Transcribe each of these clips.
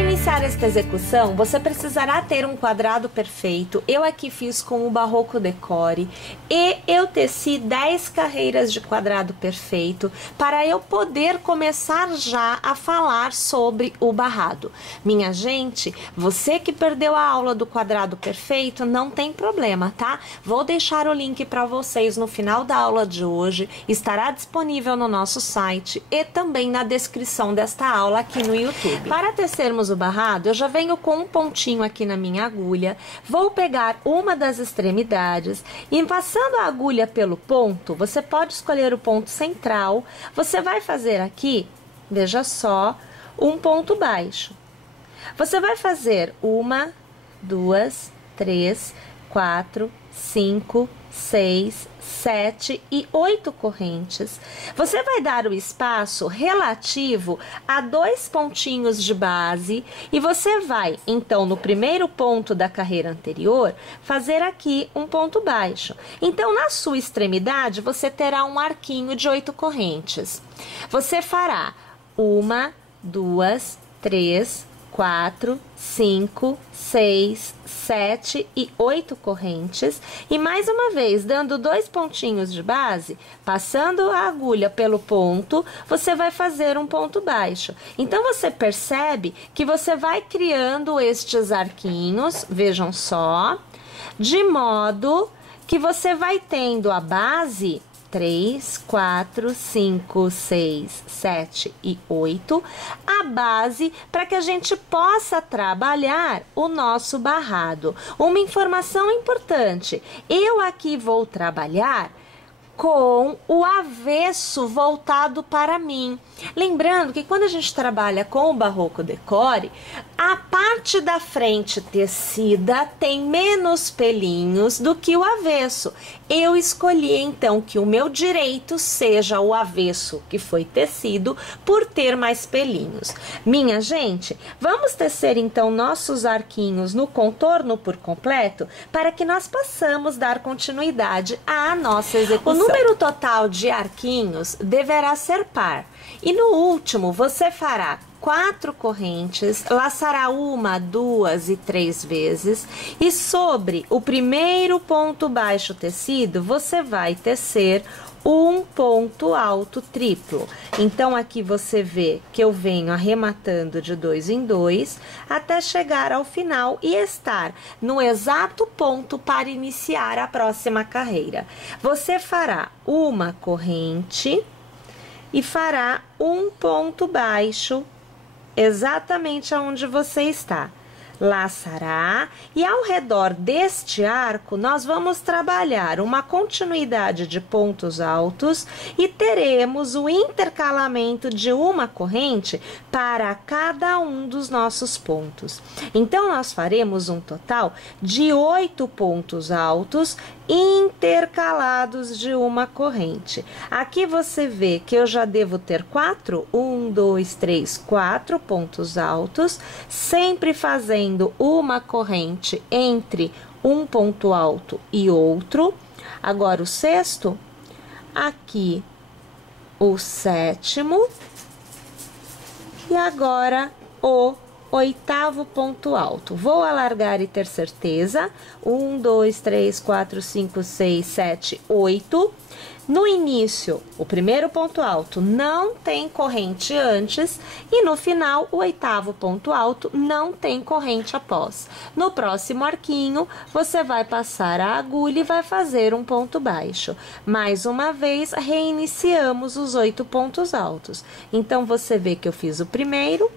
iniciar esta execução, você precisará ter um quadrado perfeito. Eu aqui fiz com o Barroco Decore e eu teci 10 carreiras de quadrado perfeito para eu poder começar já a falar sobre o barrado. Minha gente, você que perdeu a aula do quadrado perfeito, não tem problema, tá? Vou deixar o link para vocês no final da aula de hoje, estará disponível no nosso site e também na descrição desta aula aqui no YouTube. Para tecermos o barrado, eu já venho com um pontinho aqui na minha agulha, vou pegar uma das extremidades e passando a agulha pelo ponto, você pode escolher o ponto central, você vai fazer aqui, veja só, um ponto baixo. Você vai fazer 1, 2, 3, 4, 5, 6, 7 e 8 correntes. Você vai dar o espaço relativo a 2 pontinhos de base e você vai, então, no primeiro ponto da carreira anterior, fazer aqui um ponto baixo. Então, na sua extremidade, você terá um arquinho de 8 correntes. Você fará 1, 2, 3, 4, 5, 6, 7 e 8 correntes. E mais uma vez, dando 2 pontinhos de base, passando a agulha pelo ponto, você vai fazer um ponto baixo. Então, você percebe que você vai criando estes arquinhos, vejam só, de modo que você vai tendo a base 3, 4, 5, 6, 7 e 8, a base para que a gente possa trabalhar o nosso barrado. Uma informação importante, eu aqui vou trabalhar com o avesso voltado para mim. Lembrando que quando a gente trabalha com o Barroco Decore, a parte da frente tecida tem menos pelinhos do que o avesso. Eu escolhi então que o meu direito seja o avesso que foi tecido por ter mais pelinhos. Minha gente, vamos tecer então nossos arquinhos no contorno por completo para que nós possamos dar continuidade à nossa execução. O número total de arquinhos deverá ser par. E no último, você fará 4 correntes, laçará 1, 2 e 3 vezes. E sobre o primeiro ponto baixo tecido, você vai tecer um ponto alto triplo. Então, aqui você vê que eu venho arrematando de 2 em 2 até chegar ao final e estar no exato ponto para iniciar a próxima carreira. Você fará uma corrente e fará um ponto baixo exatamente aonde você está. Laçará e ao redor deste arco nós vamos trabalhar uma continuidade de pontos altos e teremos o intercalamento de uma corrente para cada um dos nossos pontos. Então, nós faremos um total de 8 pontos altos intercalados de uma corrente. Aqui você vê que eu já devo ter 1, 2, 3, 4 pontos altos, sempre fazendo uma corrente entre um ponto alto e outro. Agora o sexto, aqui o sétimo e agora o 8º ponto alto. Vou alargar e ter certeza. 1, 2, 3, 4, 5, 6, 7, 8. No início, o primeiro ponto alto não tem corrente antes e no final, o 8º ponto alto não tem corrente após. No próximo arquinho, você vai passar a agulha e vai fazer um ponto baixo. Mais uma vez, reiniciamos os 8 pontos altos. Então, você vê que eu fiz o primeiro.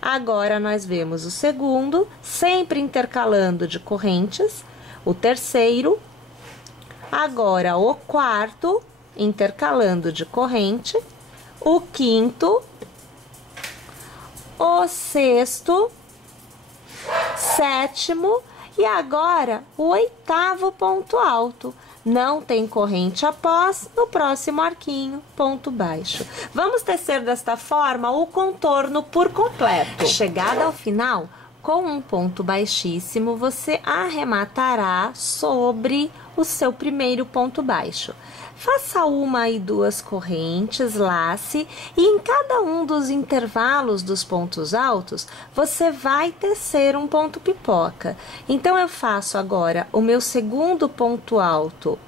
Agora, nós vemos o segundo, sempre intercalando de correntes, o terceiro, agora o quarto, intercalando de corrente, o quinto, o sexto, sétimo e agora o 8º ponto alto. Não tem corrente após, no próximo arquinho, ponto baixo. Vamos tecer desta forma o contorno por completo. Chegada ao final, com um ponto baixíssimo, você arrematará sobre o seu primeiro ponto baixo. Faça uma e duas correntes, lace, e em cada um dos intervalos dos pontos altos, você vai tecer um ponto pipoca. Então, eu faço agora o meu segundo ponto alto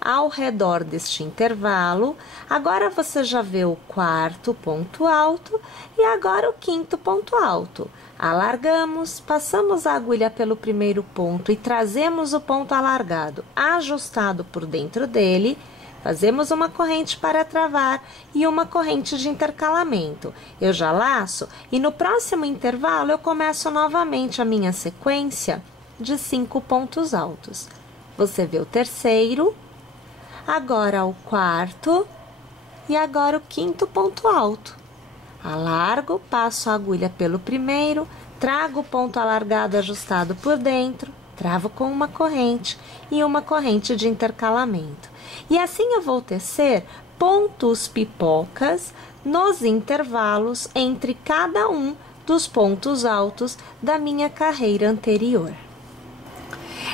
ao redor deste intervalo. Agora, você já vê o quarto ponto alto e agora o quinto ponto alto. Alargamos, passamos a agulha pelo primeiro ponto e trazemos o ponto alargado ajustado por dentro dele. Fazemos uma corrente para travar e uma corrente de intercalamento. Eu já laço e no próximo intervalo eu começo novamente a minha sequência de 5 pontos altos. Você vê o terceiro, agora o quarto e agora o quinto ponto alto. Alargo, passo a agulha pelo primeiro, trago o ponto alargado ajustado por dentro, travo com uma corrente e uma corrente de intercalamento. E assim eu vou tecer pontos pipocas nos intervalos entre cada um dos pontos altos da minha carreira anterior.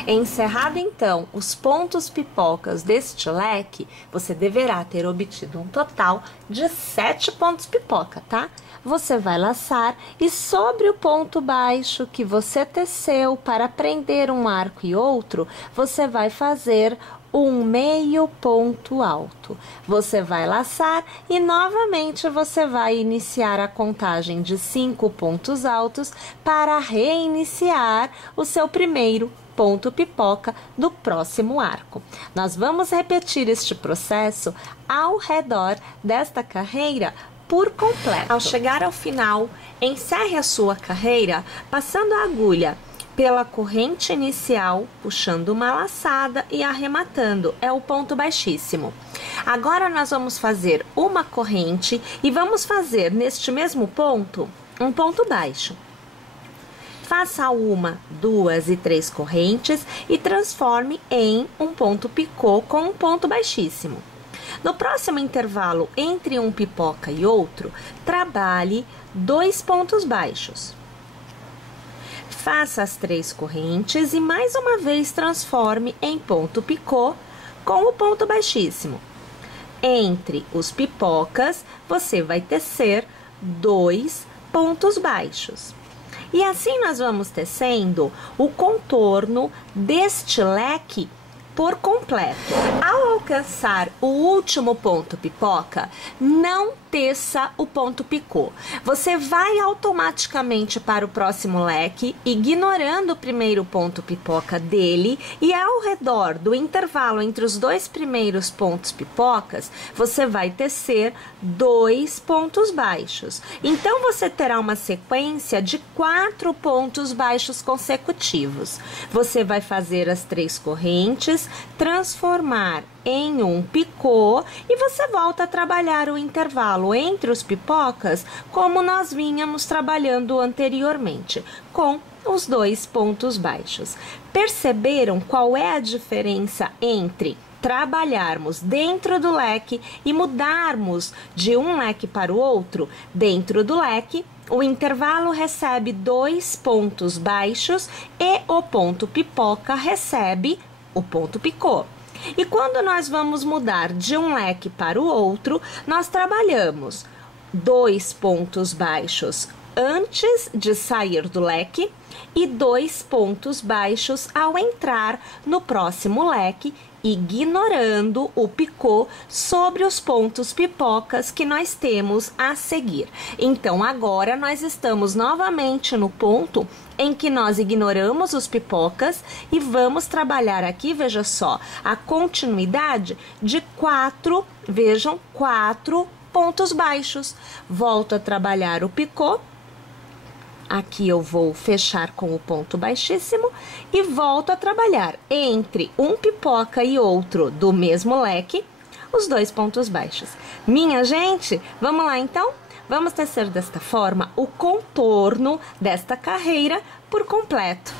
Encerrado então os pontos pipocas deste leque, você deverá ter obtido um total de 7 pontos pipoca, tá? Você vai laçar e sobre o ponto baixo que você teceu para prender um arco e outro, você vai fazer um meio ponto alto. Você vai laçar e novamente você vai iniciar a contagem de 5 pontos altos para reiniciar o seu primeiro ponto pipoca do próximo arco. Nós vamos repetir este processo ao redor desta carreira por completo. Ao chegar ao final, encerre a sua carreira passando a agulha pela corrente inicial, puxando uma laçada e arrematando, é o ponto baixíssimo. Agora nós vamos fazer uma corrente e vamos fazer neste mesmo ponto um ponto baixo. Faça uma, duas e três correntes e transforme em um ponto picô com um ponto baixíssimo. No próximo intervalo entre um pipoca e outro, trabalhe 2 pontos baixos. Faça as 3 correntes e mais uma vez transforme em ponto picô com o ponto baixíssimo. Entre os pipocas, você vai tecer 2 pontos baixos. E assim nós vamos tecendo o contorno deste leque por completo. Ao alcançar o último ponto pipoca, não teça o ponto picô. Você vai automaticamente para o próximo leque, ignorando o primeiro ponto pipoca dele, e ao redor do intervalo entre os 2 primeiros pontos pipocas, você vai tecer 2 pontos baixos. Então, você terá uma sequência de 4 pontos baixos consecutivos. Você vai fazer as 3 correntes, transformar em um picô e você volta a trabalhar o intervalo entre os pipocas como nós vínhamos trabalhando anteriormente, com os 2 pontos baixos. Perceberam qual é a diferença entre trabalharmos dentro do leque e mudarmos de um leque para o outro? Dentro do leque, o intervalo recebe 2 pontos baixos e o ponto pipoca recebe o ponto picô. E quando nós vamos mudar de um leque para o outro, nós trabalhamos 2 pontos baixos antes de sair do leque e 2 pontos baixos ao entrar no próximo leque, ignorando o picô sobre os pontos pipocas que nós temos a seguir. Então, agora nós estamos novamente no ponto em que nós ignoramos os pipocas e vamos trabalhar aqui, veja só, a continuidade de 4, vejam, 4 pontos baixos. Volto a trabalhar o picô. Aqui eu vou fechar com o ponto baixíssimo e volto a trabalhar entre um pipoca e outro do mesmo leque, os 2 pontos baixos. Minha gente, vamos lá então? Vamos tecer desta forma o contorno desta carreira por completo.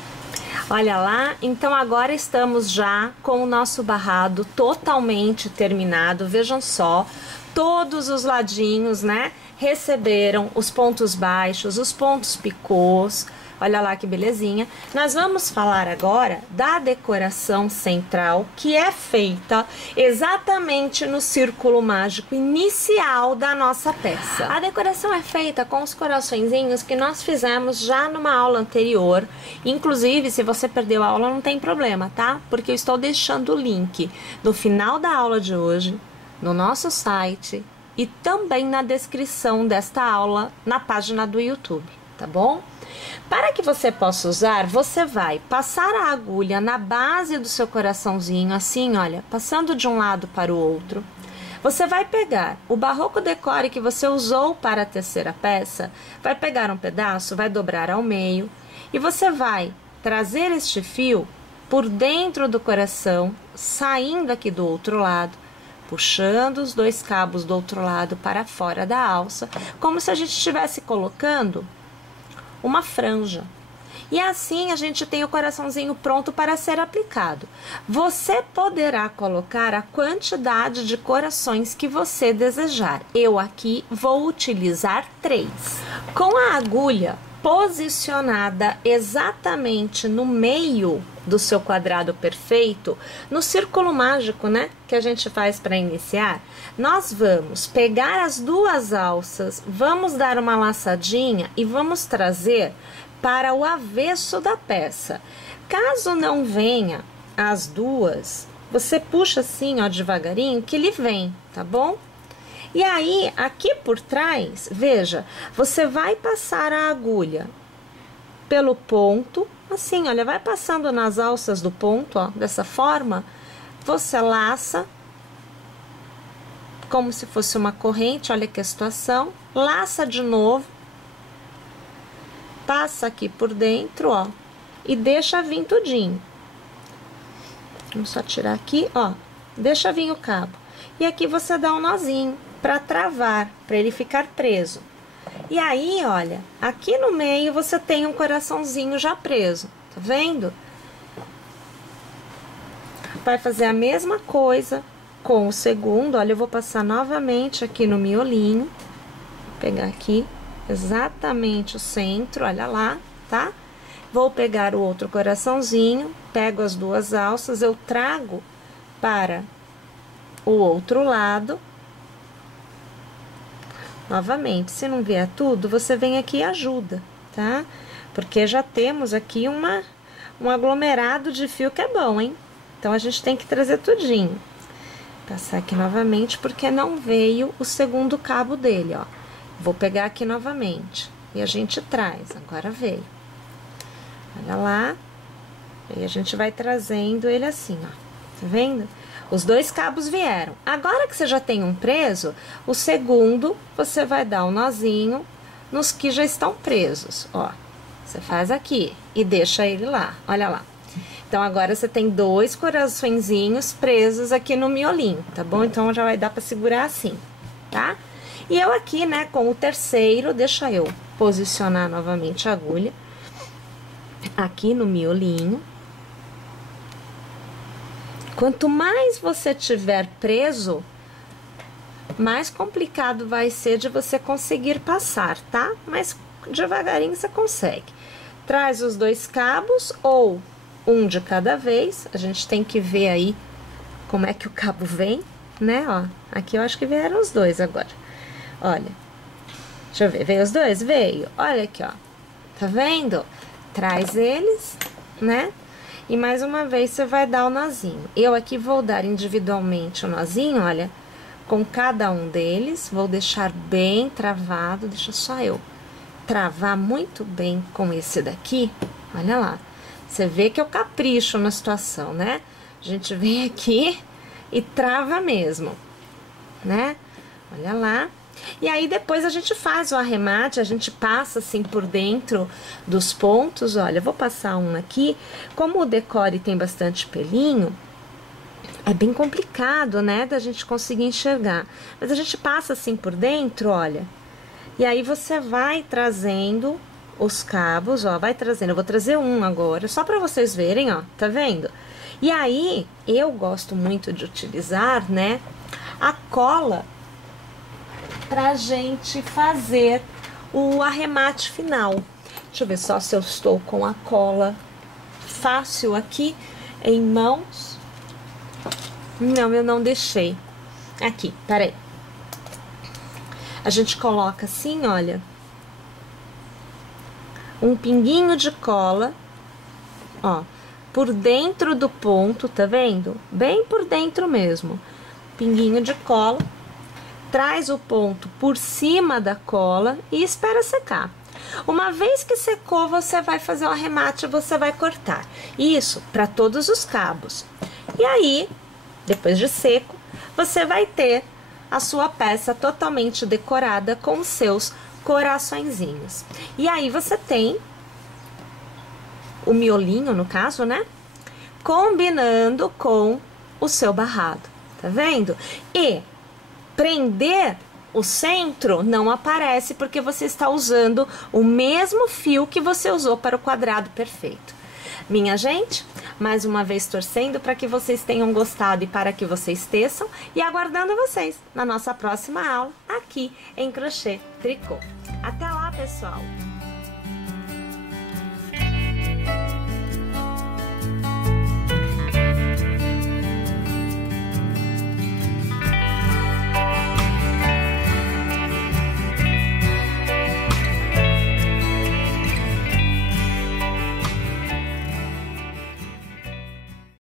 Olha lá, então agora estamos já com o nosso barrado totalmente terminado. Vejam só, todos os ladinhos, né, receberam os pontos baixos, os pontos picôs, Olha lá que belezinha. Nós vamos falar agora da decoração central, que é feita exatamente no círculo mágico inicial da nossa peça. A decoração é feita com os coraçõezinhos que nós fizemos já numa aula anterior. Inclusive, se você perdeu a aula, não tem problema, tá? Porque eu estou deixando o link no final da aula de hoje, no nosso site e também na descrição desta aula na página do YouTube, tá bom? Para que você possa usar, você vai passar a agulha na base do seu coraçãozinho, assim, olha, passando de um lado para o outro. Você vai pegar o barroco decore que você usou para tecer a peça, vai pegar um pedaço, vai dobrar ao meio e você vai trazer este fio por dentro do coração, saindo aqui do outro lado, puxando os dois cabos do outro lado para fora da alça, como se a gente estivesse colocando uma franja. E assim a gente tem o coraçãozinho pronto para ser aplicado. Você poderá colocar a quantidade de corações que você desejar. Eu aqui vou utilizar 3. Com a agulha posicionada exatamente no meio do seu quadrado perfeito, no círculo mágico, né, que a gente faz para iniciar, nós vamos pegar as duas alças, vamos dar uma laçadinha e vamos trazer para o avesso da peça. Caso não venha as duas, você puxa assim, ó, devagarinho, que ele vem, tá bom? E aí, aqui por trás, veja, você vai passar a agulha pelo ponto, assim, olha, vai passando nas alças do ponto, ó, dessa forma, você laça, como se fosse uma corrente, olha que a situação, laça de novo, passa aqui por dentro, ó, e deixa vir tudinho. Vamos só tirar aqui, ó, deixa vir o cabo. E aqui você dá um nozinho para travar, para ele ficar preso. E aí, olha, aqui no meio você tem um coraçãozinho já preso, tá vendo? Vai fazer a mesma coisa com o segundo, olha, eu vou passar novamente aqui no miolinho, vou pegar aqui exatamente o centro, olha lá, tá? Vou pegar o outro coraçãozinho, pego as duas alças, eu trago para o outro lado. Novamente, se não vier tudo, você vem aqui e ajuda, tá? Porque já temos aqui um aglomerado de fio que é bom, hein? Então, a gente tem que trazer tudinho. Passar aqui novamente, porque não veio o segundo cabo dele, ó. Vou pegar aqui novamente. E a gente traz, agora veio. Olha lá. E a gente vai trazendo ele assim, ó. Tá vendo? Os dois cabos vieram. Agora que você já tem um preso, o segundo você vai dar um nozinho nos que já estão presos, ó. Você faz aqui e deixa ele lá, olha lá. Então, agora você tem 2 coraçõezinhos presos aqui no miolinho, tá bom? Então, já vai dar pra segurar assim, tá? E eu aqui, né, com o terceiro, deixa eu posicionar novamente a agulha aqui no miolinho. Quanto mais você tiver preso, mais complicado vai ser de você conseguir passar, tá? Mas devagarinho você consegue. Traz os 2 cabos ou um de cada vez. A gente tem que ver aí como é que o cabo vem, né? Ó, aqui eu acho que vieram os 2 agora. Olha, deixa eu ver, veio os 2? Veio. Olha aqui, ó. Tá vendo? Traz eles, né? E mais uma vez você vai dar o nozinho. Eu aqui vou dar individualmente o nozinho, olha, com cada um deles. Vou deixar bem travado, deixa só eu travar muito bem com esse daqui. Olha lá, você vê que eu capricho na situação, né? A gente vem aqui e trava mesmo, né? Olha lá. E aí, depois a gente faz o arremate, a gente passa assim por dentro dos pontos. Olha, eu vou passar um aqui. Como o decore tem bastante pelinho, é bem complicado, né, da gente conseguir enxergar. Mas a gente passa assim por dentro, olha. E aí, você vai trazendo os cabos, ó, vai trazendo. Eu vou trazer um agora, só pra vocês verem, ó, tá vendo? E aí, eu gosto muito de utilizar, né, a cola pra gente fazer o arremate final. Deixa eu ver só se eu estou com a cola fácil aqui em mãos. Não, eu não deixei. Aqui, peraí. A gente coloca assim, olha, um pinguinho de cola, ó, por dentro do ponto, tá vendo? Bem por dentro mesmo. Pinguinho de cola, traz o ponto por cima da cola e espera secar. Uma vez que secou, você vai fazer o arremate, você vai cortar. Isso para todos os cabos. E aí, depois de seco, você vai ter a sua peça totalmente decorada com os seus coraçõezinhos. E aí você tem o miolinho, no caso, né? Combinando com o seu barrado, tá vendo? E prender o centro não aparece porque você está usando o mesmo fio que você usou para o quadrado perfeito. Minha gente, mais uma vez torcendo para que vocês tenham gostado e para que vocês teçam e aguardando vocês na nossa próxima aula aqui em Crochê Tricô. Até lá, pessoal!